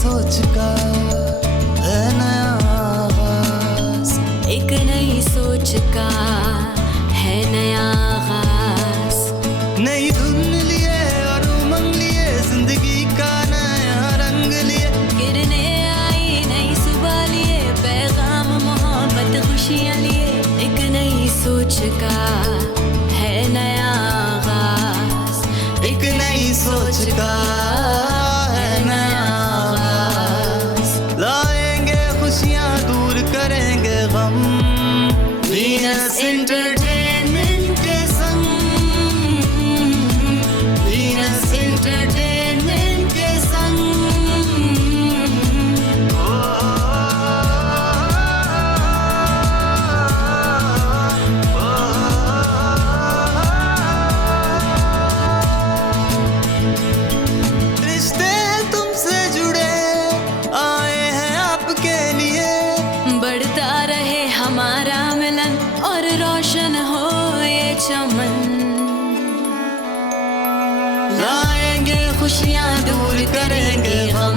सोच का है नया आगाज, एक नई सोच का है नया आगाज। नई धुन लिए और उमंग लिए, जिंदगी का नया रंग लिए, गिरने आई नई सुबह लिए, पैगाम मोहब्बत खुशियाँ लिए, एक नई सोच का है नया आगाज, एक नई सोच का है नया आगाज। लाएंगे खुशियाँ, दूर करेंगे गम, वीनस एंटरटेनमेंट के संग, वीनस एंटरटेनमेंट के संग। रिश्ते तुमसे जुड़े आए हैं आपके लिए, बढ़ता रहे हमारा मिलन और रोशन हो ये चमन। लाएंगे खुशियाँ, दूर करेंगे गम,